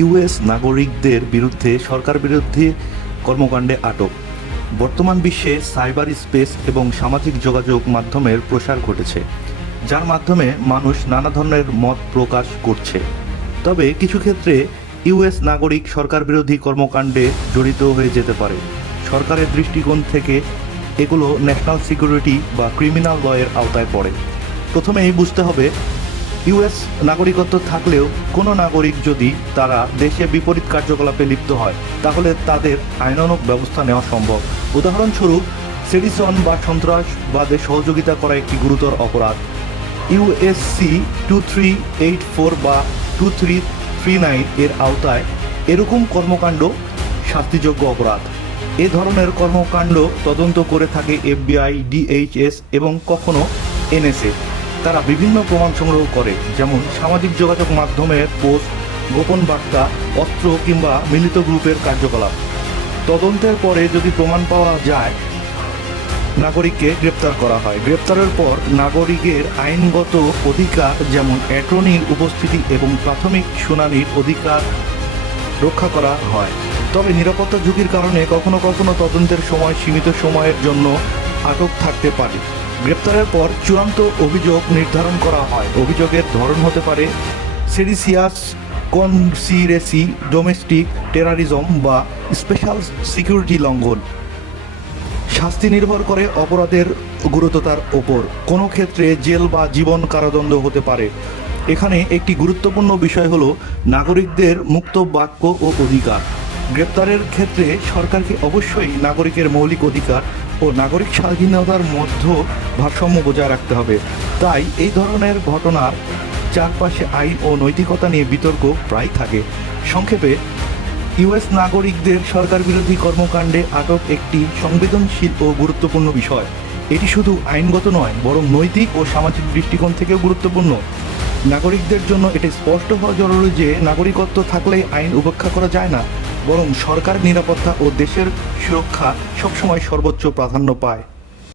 US নাগরিকদের বিরুদ্ধে সরকার বিরোধী কর্মকাণ্ডে আটক। বর্তমান বিশ্বে সাইবার, স্পেস এবং সামাজিক যোগাযোগ মাধ্যমের প্রসার ঘটেছে, যার মাধ্যমে মানুষ নানা ধরনের মত প্রকাশ করছে। তবে কিছু ক্ষেত্রে ইউএস নাগরিক সরকার বিরোধী কর্মকাণ্ডে জড়িত হয়ে যেতে পারে। সরকারের দৃষ্টিকোণ থেকে এগুলো ন্যাশনাল সিকিউরিটি বা ক্রিমিনাল লয়ের আওতায় পড়ে। প্রথমেই বুঝতে হবে ইউএস নাগরিকত্ব থাকলেও কোনো নাগরিক যদি তারা দেশে বিপরীত কার্যকলাপে লিপ্ত হয়, তাহলে তাদের আইনানুগ ব্যবস্থা নেওয়া সম্ভব। উদাহরণস্বরূপ সেডিসন বা সন্ত্রাসবাদে সহযোগিতা করা একটি গুরুতর অপরাধ। USC two three eight four বা টু থ্রি থ্রি নাইন এর আওতায় এরকম কর্মকাণ্ড শাস্তিযোগ্য অপরাধ। এ ধরনের কর্মকাণ্ড তদন্ত করে থাকে এফবিআই, ডিএইচএস এবং কখনো এনএসএ। তারা বিভিন্ন প্রমাণ সংগ্রহ করে, যেমন সামাজিক যোগাযোগ মাধ্যমের পোস্ট, গোপন বার্তা, অস্ত্র কিংবা মিলিত গ্রুপের কার্যকলাপ। তদন্তের পরে যদি প্রমাণ পাওয়া যায়, নাগরিককে গ্রেপ্তার করা হয়। গ্রেপ্তারের পর নাগরিকের আইনগত অধিকার, যেমন অ্যাটর্নির উপস্থিতি এবং প্রাথমিক শুনানির অধিকার রক্ষা করা হয়। তবে নিরাপত্তা ঝুঁকির কারণে কখনো কখনো তদন্তের সময় সীমিত সময়ের জন্য আটক থাকতে পারে। গ্রেপ্তারের পর চূড়ান্ত অভিযোগ নির্ধারণ করা হয়। অভিযোগের ধরন হতে পারে সেডিসিয়াস কনসিরেসি, ডোমেস্টিক টেরারিজম বা স্পেশাল সিকিউরিটি লঙ্ঘন। শাস্তি নির্ভর করে অপরাধের গুরুত্বতার ওপর। কোনো ক্ষেত্রে জেল বা জীবন কারাদণ্ড হতে পারে। এখানে একটি গুরুত্বপূর্ণ বিষয় হলো নাগরিকদের মুক্ত বাক্য ও অধিকার। গ্রেপ্তারের ক্ষেত্রে সরকারকে অবশ্যই নাগরিকের মৌলিক অধিকার ও নাগরিক স্বাধীনতার মধ্যে ভারসাম্য বজায় রাখতে হবে। তাই এই ধরনের ঘটনার চারপাশে আইন ও নৈতিকতা নিয়ে বিতর্ক প্রায় থাকে। সংক্ষেপে ইউএস নাগরিকদের সরকার বিরোধী কর্মকাণ্ডে আটক একটি সংবেদনশীল ও গুরুত্বপূর্ণ বিষয়। এটি শুধু আইনগত নয়, বরং নৈতিক ও সামাজিক দৃষ্টিকোণ থেকেও গুরুত্বপূর্ণ। নাগরিকদের জন্য এটি স্পষ্ট হওয়া জরুরি যে, নাগরিকত্ব থাকলেই আইন উপেক্ষা করা যায় না। বরং সরকার নিরাপত্তা ও দেশের সুরক্ষা সবসময় সর্বোচ্চ প্রাধান্য পায়।